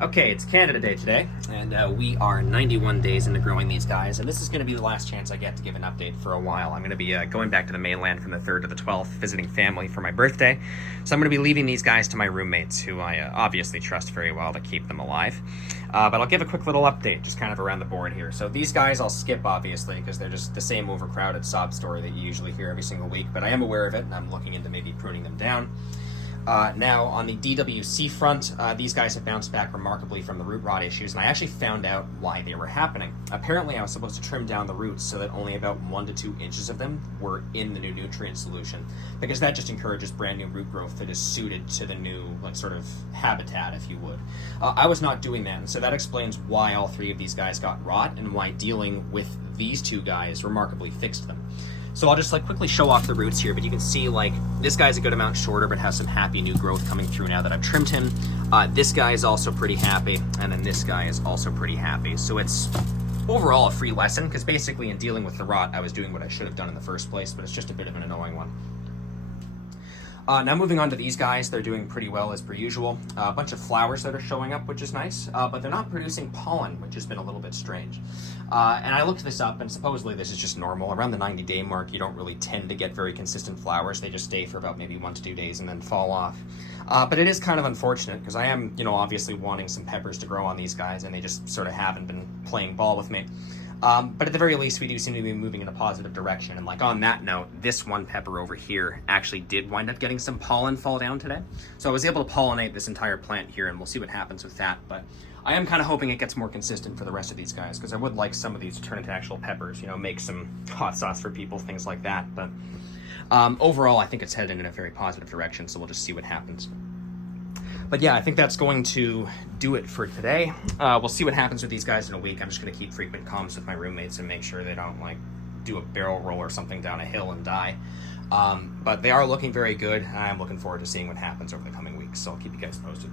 Okay, it's Canada Day today, and we are 91 days into growing these guys, and this is going to be the last chance I get to give an update for a while. I'm going to be going back to the mainland from the 3rd to the 12th, visiting family for my birthday, so I'm going to be leaving these guys to my roommates, who I obviously trust very well to keep them alive. But I'll give a quick little update, just kind of around the board here. So these guys I'll skip, obviously, because they're just the same overcrowded sob story that you usually hear every single week, but I am aware of it, and I'm looking into maybe pruning them down. Now, on the DWC front, these guys have bounced back remarkably from the root rot issues, and I actually found out why they were happening. Apparently, I was supposed to trim down the roots so that only about 1 to 2 inches of them were in the new nutrient solution, because that just encourages brand new root growth that is suited to the new, sort of habitat, if you would. I was not doing that, and so that explains why all 3 of these guys got rot, and why dealing with these 2 guys remarkably fixed them. So I'll just quickly show off the roots here, but you can see this guy's a good amount shorter, but has some happy new growth coming through now that I've trimmed him. This guy is also pretty happy, and then this guy is also pretty happy. So it's overall a free lesson, because basically in dealing with the rot, I was doing what I should have done in the first place, but it's just a bit of an annoying one. Now moving on to these guys, they're doing pretty well as per usual. A bunch of flowers that are showing up, which is nice, but they're not producing pollen, which has been a little bit strange. And I looked this up, and supposedly this is just normal. Around the 90-day mark, you don't really tend to get very consistent flowers. They just stay for about maybe 1 to 2 days and then fall off. But it is kind of unfortunate, because I am, obviously wanting some peppers to grow on these guys, and they just sort of haven't been playing ball with me. But at the very least, we do seem to be moving in a positive direction. And on that note, this one pepper over here actually did wind up getting some pollen fall down today. So I was able to pollinate this entire plant here, and we'll see what happens with that. But I am kind of hoping it gets more consistent for the rest of these guys, because I would like some of these to turn into actual peppers, make some hot sauce for people, things like that. But overall, I think it's headed in a very positive direction, so we'll just see what happens. But yeah, I think that's going to do it for today. We'll see what happens with these guys in a week. I'm just going to keep frequent comms with my roommates and make sure they don't do a barrel roll or something down a hill and die. But they are looking very good. I'm looking forward to seeing what happens over the coming weeks, so I'll keep you guys posted.